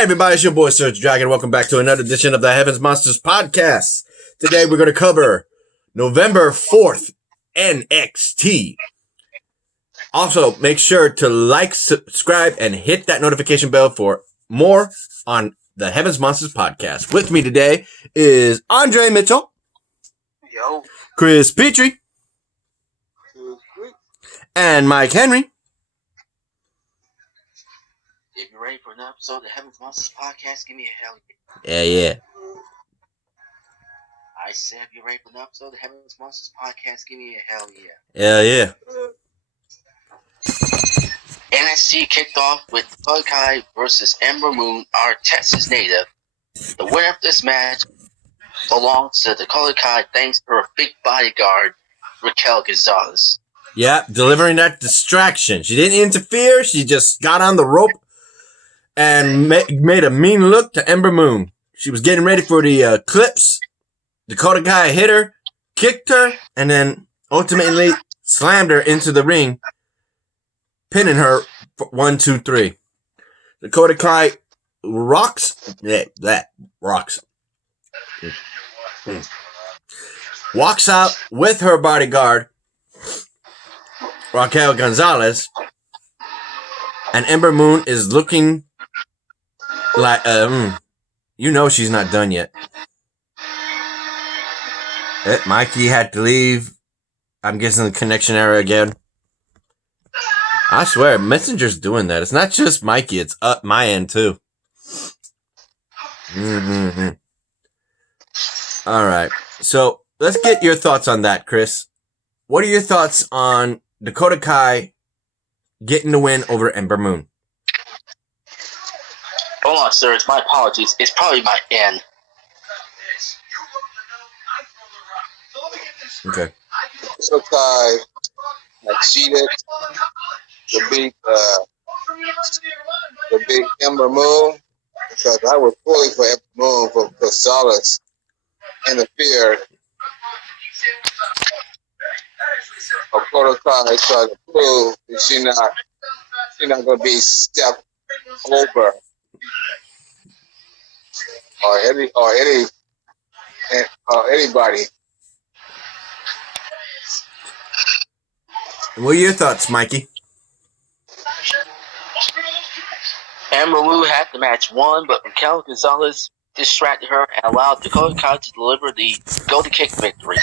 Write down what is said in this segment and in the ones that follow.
Hey everybody, it's your boy Serge Dragon. Welcome back to another edition of the Heavens Monsters podcast. Today we're going to cover November 4th NXT. Also, make sure to like, subscribe, and hit that notification bell for more on the Heavens Monsters podcast. With me today is Andre Mitchell. Yo. Chris Petrie. And Mike Henry. If you're ready for an episode of the Heavens Monsters podcast, give me a hell yeah. Yeah. I said if you're ready for an episode of the Heavens Monsters podcast, give me a hell yeah. NXT kicked off with Dakota Kai versus Ember Moon, our Texas native. The winner of this match belongs to Dakota Kai thanks to her big bodyguard, Raquel Gonzalez. Yeah, delivering that distraction. She didn't interfere. She just got on the rope and made a mean look to Ember Moon. She was getting ready for the clips. Dakota Kai hit her, kicked her, and then ultimately slammed her into the ring, pinning her for 1, 2, 3. Dakota Kai rocks. Rocks. Walks out with her bodyguard, Raquel Gonzalez, and Ember Moon is looking like, she's not done yet. Mikey had to leave. I'm guessing the connection error again. I swear, Messenger's doing that. It's not just Mikey, it's up my end too. All right. So let's get your thoughts on that, Chris. What are your thoughts on Dakota Kai getting the win over Ember Moon? Hold on, sir. It's my apologies. It's probably my end. Okay. Dakota Kai cheated the big Ember Moon because I was pulling for Ember Moon for Gonzalez interfered. Dakota Kai tried to prove that she's not going to be stepped over or anybody. What are your thoughts, Mikey? Ember Moon had the match won, but Raquel Gonzalez distracted her and allowed Dakota Kai to deliver the Golden Kick victory.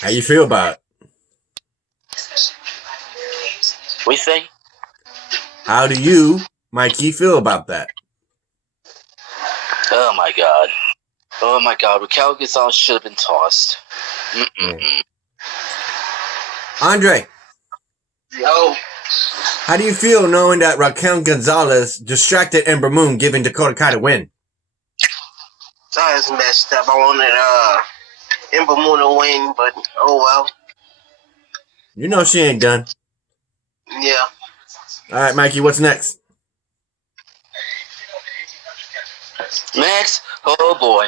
How you feel about it? What do you think? How do you, Mikey, feel about that? Oh my god. Raquel Gonzalez should have been tossed. Andre. Yo. How do you feel knowing that Raquel Gonzalez distracted Ember Moon, giving Dakota Kai the win? That's messed up. I wanted Ember Moon to win, but oh well. You know she ain't done. Yeah. All right, Mikey, what's next? Next, oh boy.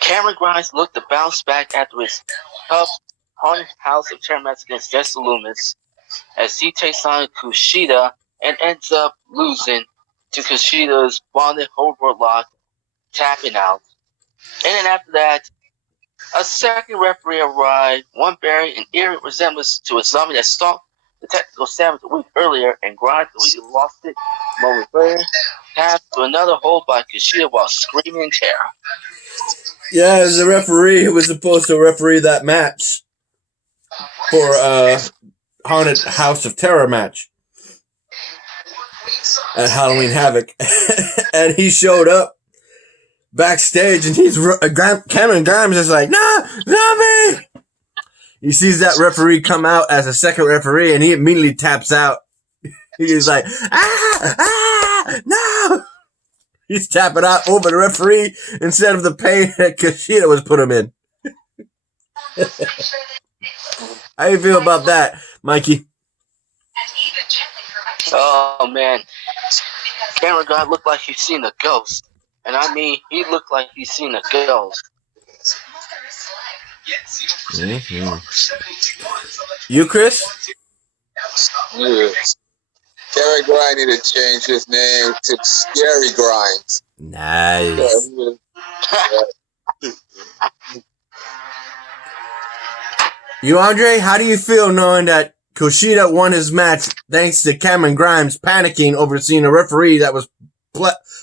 Cameron Grimes looked to bounce back after his tough haunted House of Terror match against Jesse Loomis as he takes on Kushida and ends up losing to Kushida's bonded hoverboard lock, tapping out. And then after that, a second referee arrived, one bearing an eerie resemblance to a zombie that stalked the technical savage a week earlier, and Grimes completely lost it. Moment later, tapped to another hold by Kushida while screaming in terror. Yeah, as a referee who was supposed to referee that match for Haunted House of Terror match at Halloween Havoc. And he showed up backstage and Cameron Grimes is like, "No, zombie!" He sees that referee come out as a second referee and he immediately taps out. He's like, no! He's tapping out over the referee instead of the pain that Kushida was put him in. How you feel about that, Mikey? Oh, man. Cameron Grimes looked like he's seen a ghost. And I mean, he looked like he's seen a ghost. You, Chris? Yeah. Cameron Grimes need to change his name to Scary Grimes. Nice. You, Andre, how do you feel knowing that Kushida won his match thanks to Cameron Grimes panicking over seeing a referee that was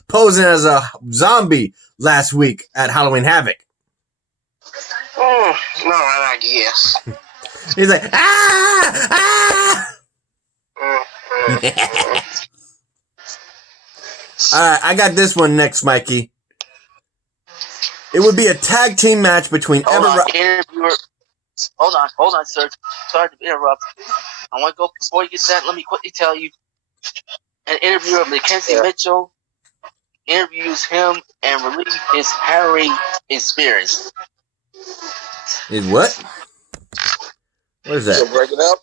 posing as a zombie last week at Halloween Havoc? All right, I guess. He's like, ah! Alright, I got this one next, Mikey. It would be a tag team match between Hold on, sir. Sorry to interrupt. I want to go before you get that. Let me quickly tell you. An interviewer of Mackenzie Mitchell interviews him and relieves his harrowing experience. Is what? What is that? So break it up.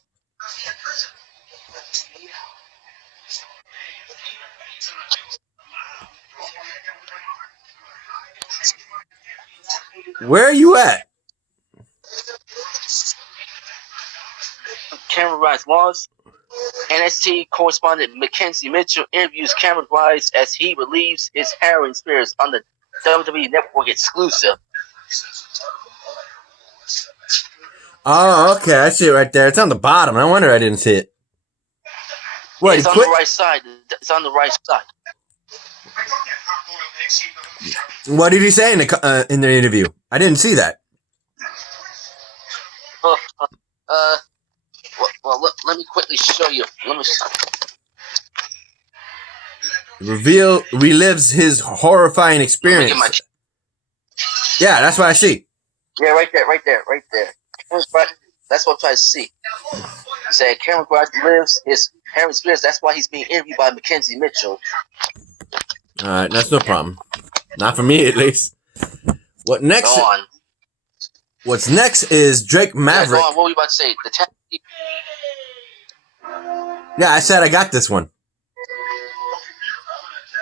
Where are you at? Cameron Grimes lost. NXT correspondent Mackenzie Mitchell interviews Cameron Grimes as he relieves his harrowing experience on the WWE Network exclusive. Oh, okay. I see it right there. It's on the bottom. No wonder I didn't see it. What, it's on the right side. It's on the right side. What did he say in the interview? I didn't see that. Let me quickly show you. Relives his horrifying experience. Yeah, that's what I see. Yeah, right there. That's what I'm trying to see. He said Cameron Grimes lives his harrowing experience. That's why he's being interviewed by Mackenzie Mitchell. All right, that's no problem. Not for me, at least. What's next is Drake Maverick. Yeah, go on. What were you about to say? Yeah, I said I got this one.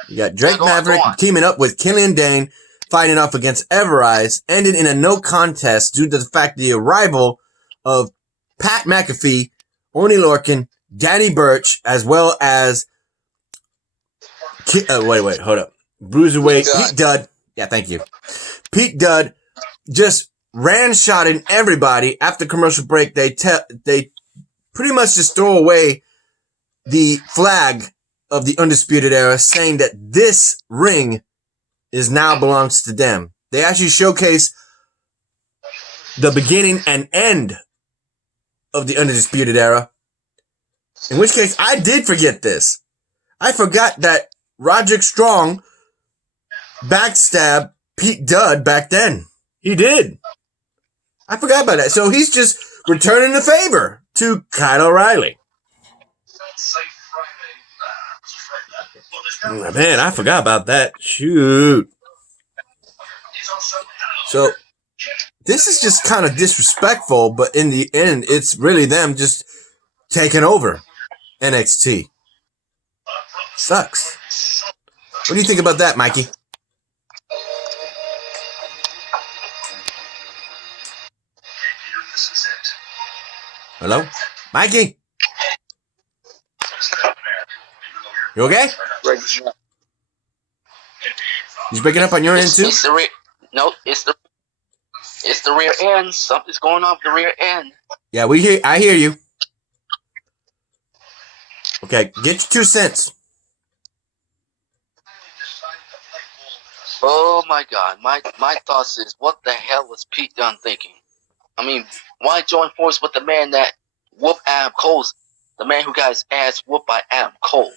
You got Drake Maverick teaming up with Killian Dane, fighting off against Everrise, ended in a no contest due to the fact the arrival of Pat McAfee, Oney Lorcan, Danny Burch, as well as hold up. Bruiserweight Pete Dunne. Yeah, thank you. Pete Dunne just ran-shotting everybody after commercial break. They pretty much just throw away the flag of the Undisputed Era, saying that this ring now belongs to them. They actually showcase the beginning and end of the Undisputed Era. In which case, I did forget this. I forgot that Roderick Strong backstabbed Pete Dunne back then. He did. I forgot about that. So he's just returning the favor to Kyle O'Reilly. Man, I forgot about that. Shoot. So this is just kind of disrespectful, but in the end, it's really them just taking over NXT. Sucks. What do you think about that, Mikey? Hello? Mikey? You okay? He's breaking up on your end too? It's the rear end. Something's going on with the rear end. Yeah, I hear you. Okay, get your 2 cents. Oh my God. My thoughts is, what the hell was Pete Dunne thinking? I mean, why join force with the man that whooped Adam Cole's, the man who got his ass whooped by Adam Cole?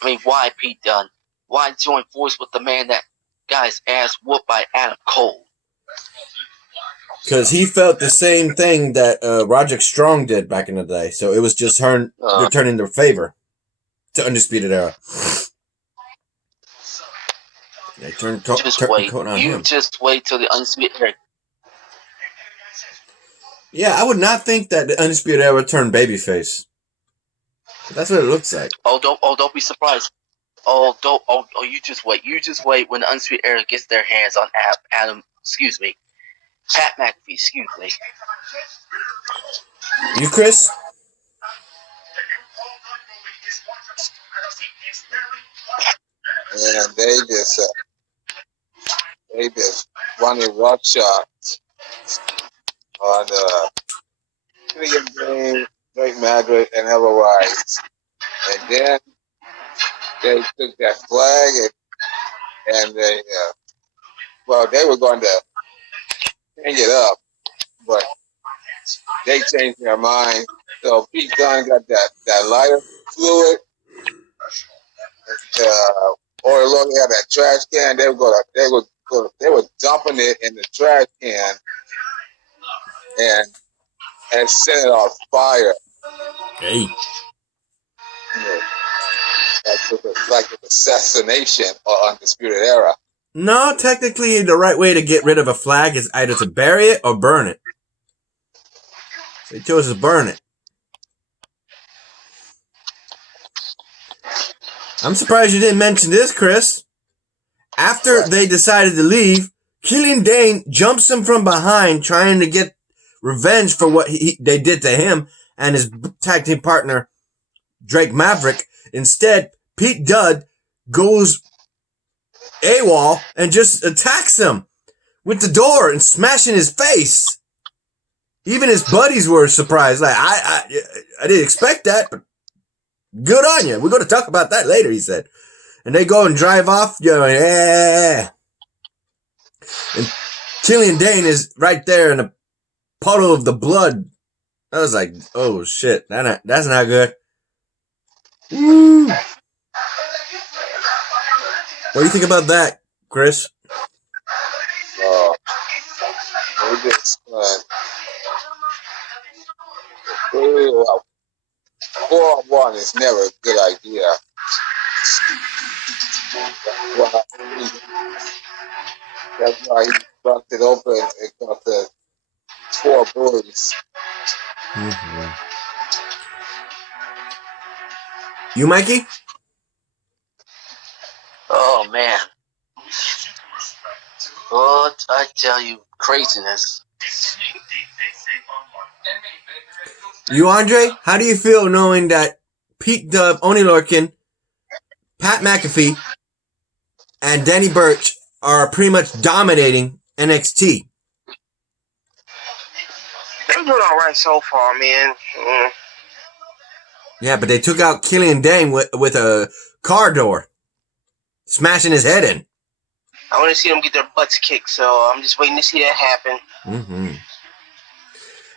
I mean, why Pete Dunne? Why join force with the man that got his ass whooped by Adam Cole? Because he felt the same thing that Roderick Strong did back in the day. So it was just returning the favor to Undisputed Era. Yeah, just wait till the Undisputed Era. Yeah, I would not think that the Undisputed Era turned babyface. But that's what it looks like. Don't be surprised. You just wait. You just wait when the Undisputed Era gets their hands on Pat McAfee, excuse me. You, Chris? And they just wanted roughshod on Killian Dane, Drake Maverick, and Ella Rice. And then they took that flag and they they were going to hang it up, but they changed their mind. So Pete Dunne got that lighter fluid, or look, they had that trash can. They were dumping it in the trash can and set it on fire. Hey. Like an assassination or Undisputed Era. No, technically the right way to get rid of a flag is either to bury it or burn it. They chose to burn it. I'm surprised you didn't mention this, Chris. After they decided to leave, Killian Dane jumps him from behind trying to get revenge for what they did to him and his tag team partner, Drake Maverick. Instead, Pete Dunne goes AWOL and just attacks him with the door and smashing his face. Even his buddies were surprised. Like, I didn't expect that, but good on you. We're going to talk about that later, he said. And they go and drive off, yeah. And Killian Dane is right there in a puddle of the blood. I was like, oh shit, that's not good. Woo. What do you think about that, Chris? They just 4-on-1 is never a good idea. That's why he bumped it open and got the 4 bullies. Mm-hmm. You, Mikey? Oh, man. What I tell you, craziness. You, Andre? How do you feel knowing that Pete Dunne, Oney Lorcan, Pat McAfee, and Danny Burch are pretty much dominating NXT? They're doing all right so far, man. Yeah, but they took out Killian Dane with a car door, smashing his head in. I want to see them get their butts kicked, so I'm just waiting to see that happen. Mm-hmm.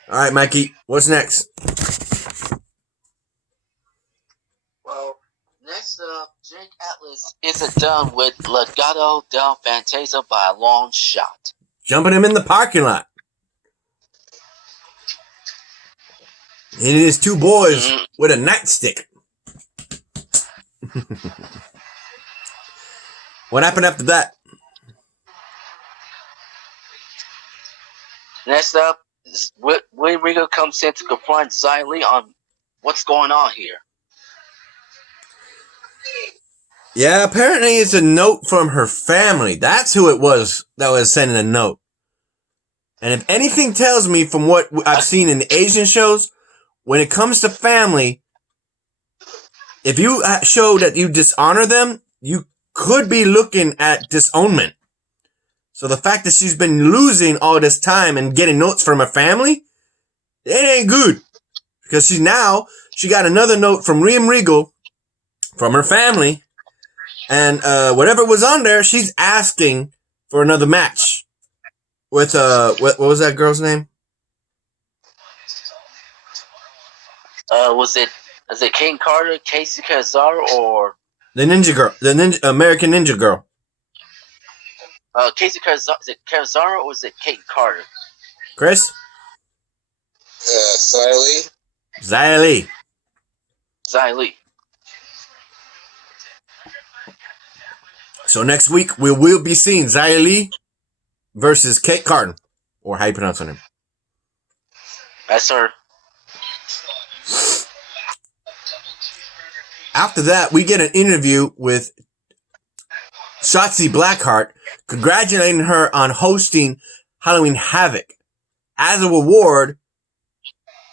All right, Mikey, what's next? Well, next up, Jake Atlas isn't done with Legado del Fantasma by a long shot. Jumping him in the parking lot. And his 2 boys with a nightstick. What happened after that? Next up, William Regal comes in to confront Xia Li on what's going on here. Yeah, apparently it's a note from her family. That's who it was that was sending a note. And if anything tells me from what I've seen in the Asian shows, when it comes to family, if you show that you dishonor them, you could be looking at disownment. So the fact that she's been losing all this time and getting notes from her family, it ain't good. Because she got another note from William Regal from her family. And whatever was on there, she's asking for another match. With, what was that girl's name? Was it Kate Carter, Casey Kazar, or The Ninja Girl, American Ninja Girl. Casey Kazar? Is it Kazar or was it Kate Carter? Chris? Xia Xia Li. So next week we will be seeing Xia Li versus Kate Carton, or how you pronounce her name. That's her. After that, we get an interview with Shotzi Blackheart, congratulating her on hosting Halloween Havoc. As a reward,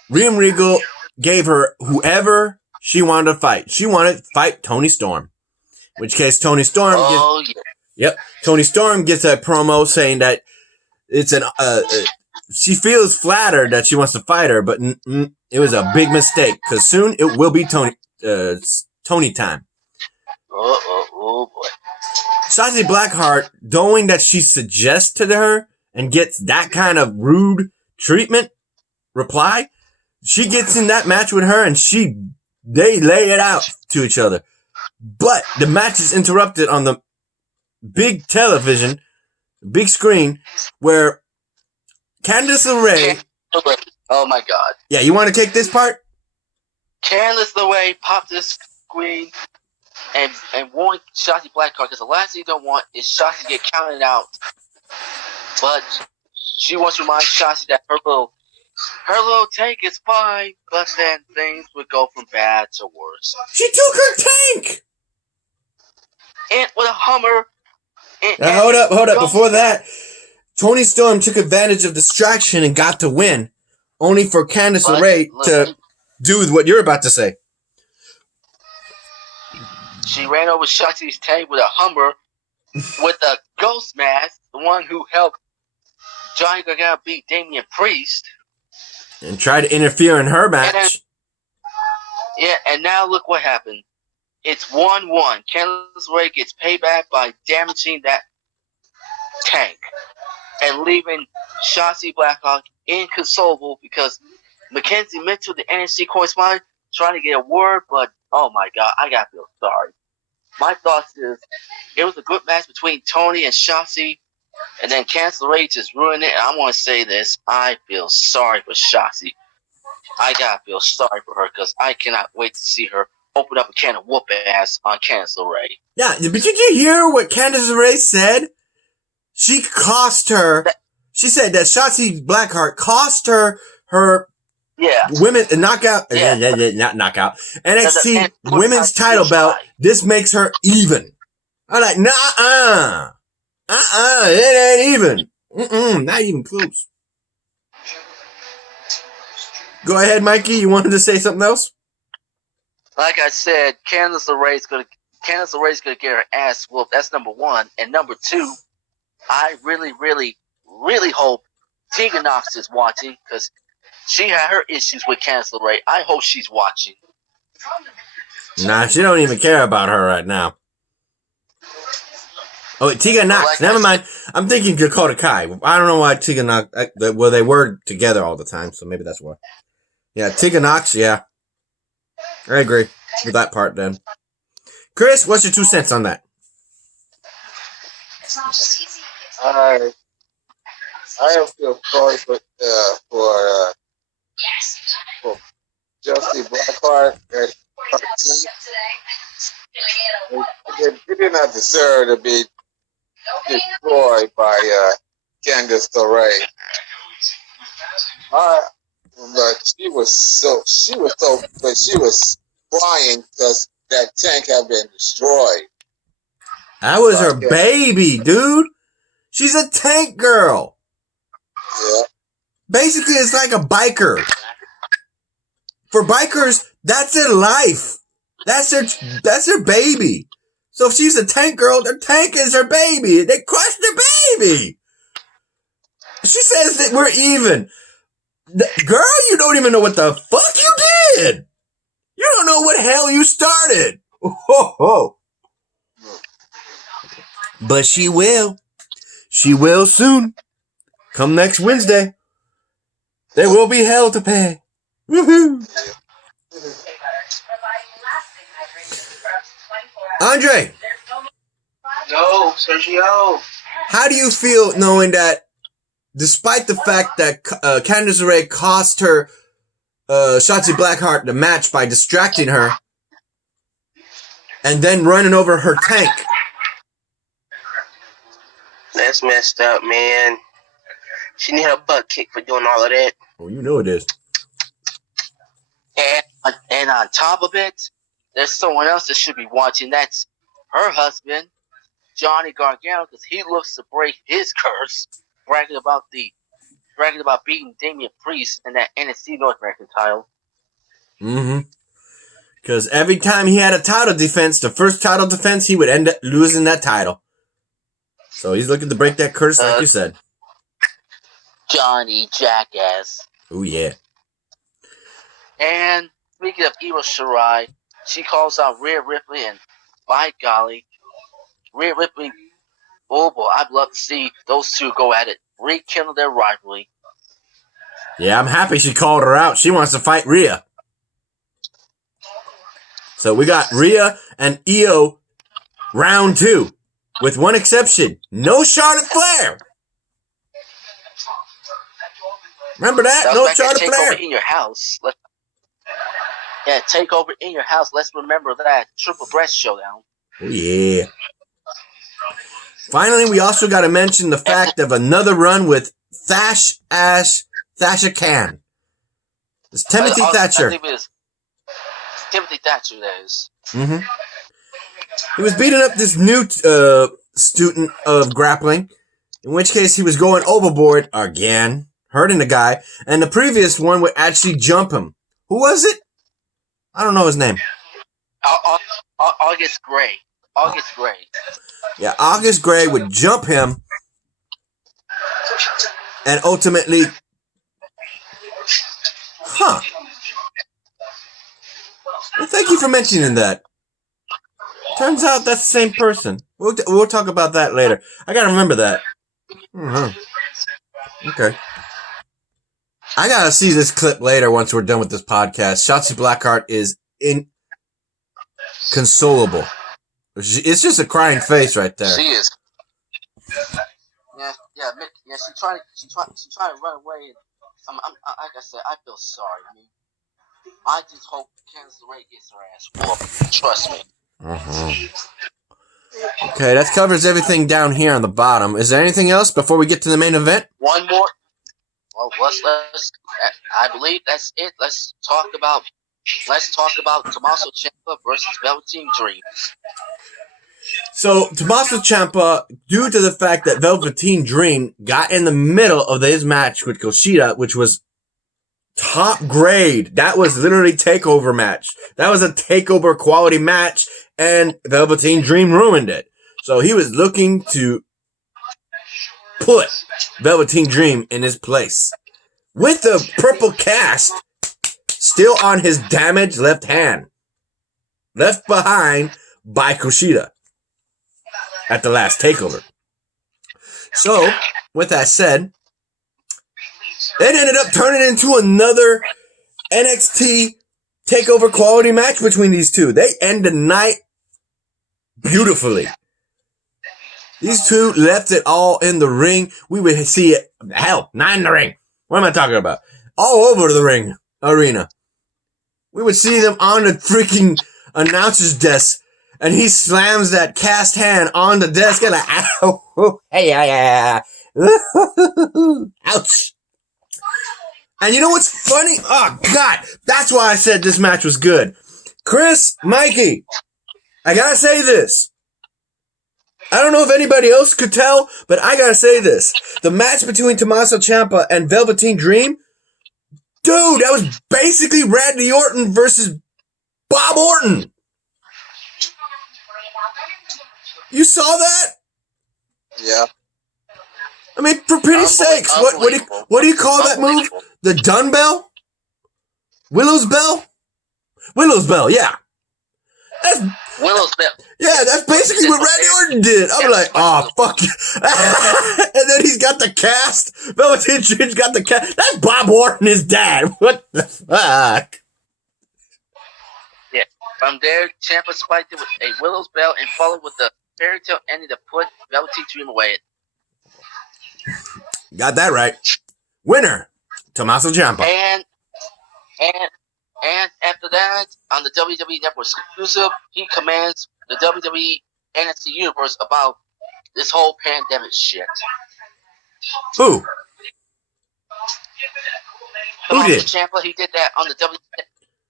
William Regal gave her whoever She wanted to fight. She wanted to fight Toni Storm. In which case, Toni Storm Toni Storm gets a promo saying that it's she feels flattered that she wants to fight her, but it was a big mistake because soon it will be Toni time. Oh boy. Shotzi Blackheart, knowing that she suggests to her and gets that kind of rude treatment reply, she gets in that match with her and they lay it out to each other. But the match is interrupted on the big television, big screen, where Candice LeRae. Oh my God. Yeah, you want to take this part? Candice LeRae popped this screen and warned Shotzi Blackheart because the last thing you don't want is Shotzi to get counted out. But she wants to remind Shotzi that her little tank is fine, but then things would go from bad to worse. She took her tank! And with a Hummer. Now, hold up. Before that, Toni Storm took advantage of distraction and got to win, only for Candice LeRae to do what you're about to say. She ran over Shotzi's tank with a Hummer with a ghost mask, the one who helped Johnny Gargano beat Damian Priest. And tried to interfere in her match. And now look what happened. It's 1-1. Candice LeRae gets payback by damaging that tank and leaving Shotzi Blackheart inconsolable because Mackenzie Mitchell, the NXT correspondent, trying to get a word, but oh my God, I gotta feel sorry. My thoughts is it was a good match between Toni and Shotzi, and then Candice LeRae just ruined it. And I want to say this: I feel sorry for Shotzi. I gotta feel sorry for her because I cannot wait to see her open up a can of whoop ass on Candice LeRae. Yeah, but did you hear what Candice LeRae said? She said that Shotzi Blackheart cost her women knockout, not knockout, NXT women's title belt. This makes her even. I'm like, it ain't even. Not even close. Go ahead, Mikey. You wanted to say something else? Like I said, Candice LeRae's gonna get her ass whooped. That's number one. And number two, I really, really, really hope Tegan Nox is watching because she had her issues with Candice LeRae. I hope she's watching. Nah, she don't even care about her right now. Oh, wait, Tegan Nox. Never mind. I'm thinking Dakota Kai. I don't know why Tegan Nox. Well, they were together all the time, so maybe that's why. Yeah, Tegan Nox. Yeah, I agree with that part. Then, Chris, what's your 2 cents on that? I feel sorry for Justy Blackheart. He did not deserve to be destroyed by Candice LeRae. But she was crying because that tank had been destroyed. That was her baby, dude. She's a tank girl. Yeah. Basically, it's like a biker. For bikers, that's their life. That's their baby. So if she's a tank girl, their tank is her baby. They crushed their baby. She says that we're even. Girl, you don't even know what the fuck you did. You don't know what hell you started. Oh. But she will. She will soon. Come next Wednesday. There will be hell to pay. Woohoo! Andre. Yo, Sergio. How do you feel knowing that despite the fact that Candice LeRae cost her Shotzi Blackheart the match by distracting her and then running over her tank? That's messed up, man. She need her butt kicked for doing all of that. Oh, you know it is. And on top of it, there's someone else that should be watching. That's her husband, Johnny Gargano, because he looks to break his curse, bragging about beating Damian Priest in that NXT North American title. Because every time he had a title defense, the first title defense, he would end up losing that title. So he's looking to break that curse, like you said. Johnny Jackass. Oh, yeah. And speaking of Io Shirai, she calls out Rhea Ripley, and by golly, Rhea Ripley, oh boy, I'd love to see those two go at it, rekindle their rivalry. Yeah, I'm happy she called her out. She wants to fight Rhea. So we got Rhea and Io round 2. With one exception. No Charlotte Flair. Remember that? No Charlotte Flair. Take over in your house. Take over in your house. Let's remember that. Triple Breast Showdown. Oh, yeah. Finally, we also got to mention the fact of another run with Thatcher Khan. It's Timothy Thatcher. I think it is Timothy Thatcher, that is. Mm-hmm. He was beating up this new student of grappling, in which case he was going overboard again, hurting the guy, and the previous one would actually jump him. Who was it? I don't know his name. August Gray. August Gray. Yeah, August Gray would jump him, and ultimately... Huh. Well, thank you for mentioning that. Turns out that's the same person. We'll talk about that later. I gotta remember that. Mm-hmm. Okay. I gotta see this clip later once we're done with this podcast. Shotzi Blackheart is inconsolable. It's just a crying face right there. She is. Yeah. She's trying to run away. And like I said, I feel sorry. I mean, I just hope Candice LeRae gets her ass whooped. Trust me. Mm-hmm. Okay, that covers everything down here on the bottom. Is there anything else before we get to the main event? One more. Well, let's. I believe that's it. Let's talk about Tommaso Ciampa versus Velveteen Dream. So, Tommaso Ciampa, due to the fact that Velveteen Dream got in the middle of his match with Kushida, which was top grade. That was literally takeover match. That was a takeover quality match, and Velveteen Dream ruined it. So he was looking to put Velveteen Dream in his place. With the purple cast still on his damaged left hand. Left behind by Kushida at the last takeover. So, with that said, it ended up turning into another NXT takeover quality match between these two. They end the night beautifully. These two left it all in the ring. We would see it, hell, not in the ring. What am I talking about? All over the ring arena. We would see them on the freaking announcer's desk, and he slams that cast hand on the desk and like, ow, hey, ouch. And you know what's funny? Oh, God. That's why I said this match was good. Chris, Mikey, I gotta say this. I don't know if anybody else could tell, but I gotta say this. The match between Tommaso Ciampa and Velveteen Dream, dude, that was basically Randy Orton versus Bob Orton. You saw that? Yeah. I mean, for pity sakes, what do you call that move? The Dun Bell? Willow's Bell? Willow's Bell, yeah. That's Willow's Bell. Yeah, that's basically what Randy Orton did. I'm like, oh, fuck you. And then he's got the cast. Velveteen Dream's got the cast. That's Bob Orton, his dad. What the fuck? Yeah. From there, Ciampa spiked it with a Willow's Bell and followed with the fairy tale ending to put Velveteen Dream away. Got that right. Winner, Tommaso Ciampa. And after that, on the WWE Network exclusive, he commands the WWE NXT Universe about this whole pandemic shit. Who? Who did? Ciampa, he did that on the WWE.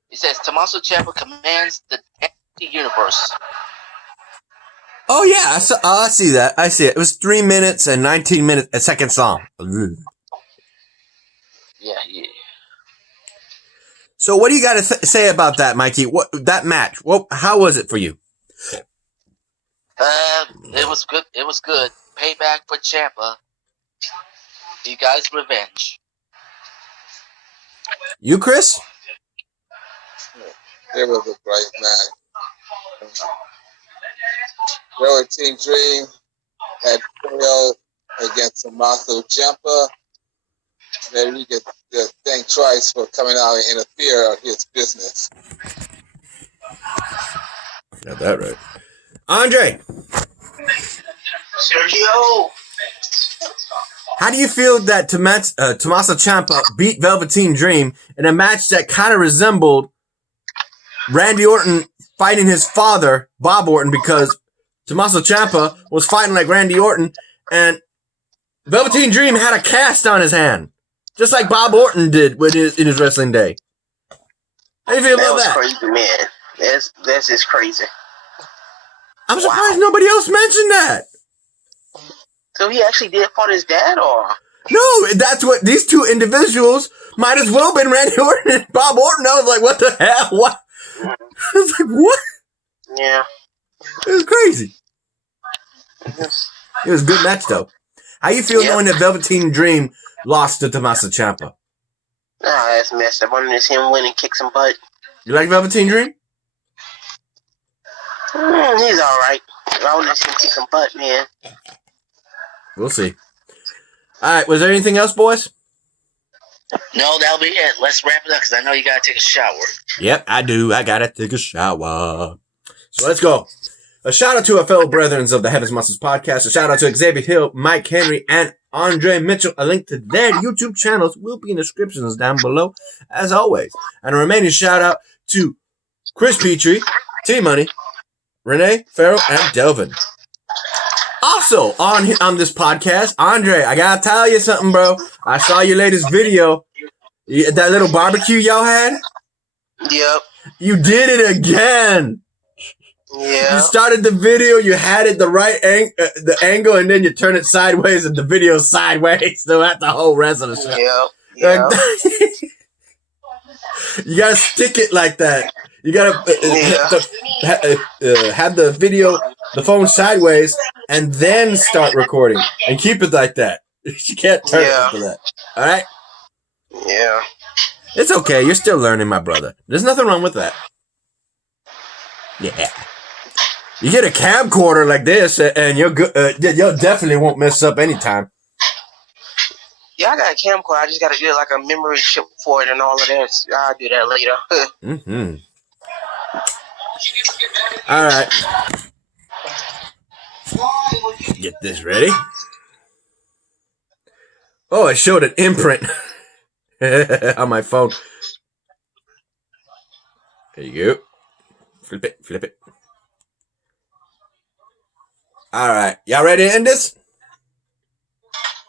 He says Tommaso Ciampa commands the NXT Universe. Oh, yeah, I see that. I see it. It was 3 minutes and 19 minutes, a second song. Yeah. So what do you got to say about that, Mikey? What that match? How was it for you? It was good. It was good. Payback for Ciampa. You guys' revenge. You, Chris? It was a great match. Velveteen Dream had failed against Tommaso Ciampa. Maybe we could thank Trice for coming out and interfere on his business. Got that right. Andre! Sergio! How do you feel that Tommaso Ciampa beat Velveteen Dream in a match that kind of resembled Randy Orton fighting his father, Bob Orton, because Tommaso Ciampa was fighting like Randy Orton, and Velveteen Dream had a cast on his hand, just like Bob Orton did in his wrestling day. How do you feel about that? That was crazy, man. That's just crazy. I'm surprised nobody else mentioned that. So he actually did fight his dad, or? No, that's what these two individuals might as well have been Randy Orton and Bob Orton. I was like, what the hell? What? I was like, what? Yeah. It was crazy. It was a good match, though. How you feel knowing that Velveteen Dream lost to Tommaso Ciampa? Nah, that's messed up. I wanted to see him win and kick some butt. You like Velveteen Dream? He's all right. I want to see him kick some butt, man. We'll see. All right. Was there anything else, boys? No, that'll be it. Let's wrap it up because I know you gotta take a shower. Yep, I do. I gotta take a shower. So let's go. A shout out to our fellow brethren of the Heavens Monsters podcast. A shout out to Xavier Hill, Mike Henry, and Andre Mitchell. A link to their YouTube channels will be in the descriptions down below, as always. And a remaining shout out to Chris Petrie, T-Money, Renee, Farrell, and Delvin. Also, on this podcast, Andre, I gotta tell you something, bro. I saw your latest video. That little barbecue y'all had? Yep. You did it again. Yeah. You started the video, you had it the angle, and then you turn it sideways, and the video's sideways throughout the whole rest of the show. Yep. You gotta stick it like that. You gotta have the video, the phone sideways, and then start recording, and keep it like that. You can't turn it after that. All right? Yeah. It's okay. You're still learning, my brother. There's nothing wrong with that. Yeah. You get a camcorder like this, and you're good. You definitely won't mess up anytime. Yeah, I got a camcorder. I just got to get like a memory chip for it and all of that. I'll do that later. Mm-hmm. All right. Get this ready. Oh, it showed an imprint on my phone. There you go. Flip it, flip it. All right. Y'all ready to end this?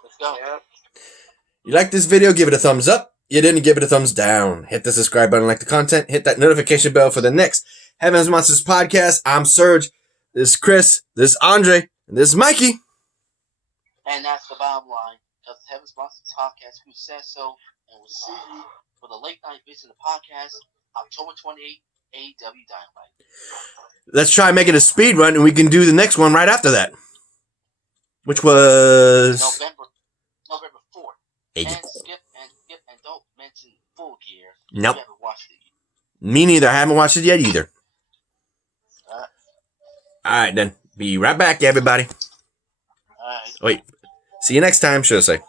Let's go. Yeah. You like this video, give it a thumbs up. You didn't, give it a thumbs down. Hit the subscribe button, like the content. Hit that notification bell for the next Heavens Monsters podcast. I'm Serge. This is Chris. This is Andre. And this is Mikey. And that's the bottom line. Just Heaven's Monsters podcast. Who says so? And we'll see you for the late night visit of the podcast, October 28th, AEW Dynamite. Let's try making a speed run, and we can do the next one right after that, which was November 4th. And skip and don't mention Full Gear. Nope. You haven't watched it yet. Me neither. I haven't watched it yet either. All right, then. Be right back, everybody. All right. Wait. See you next time, should I say.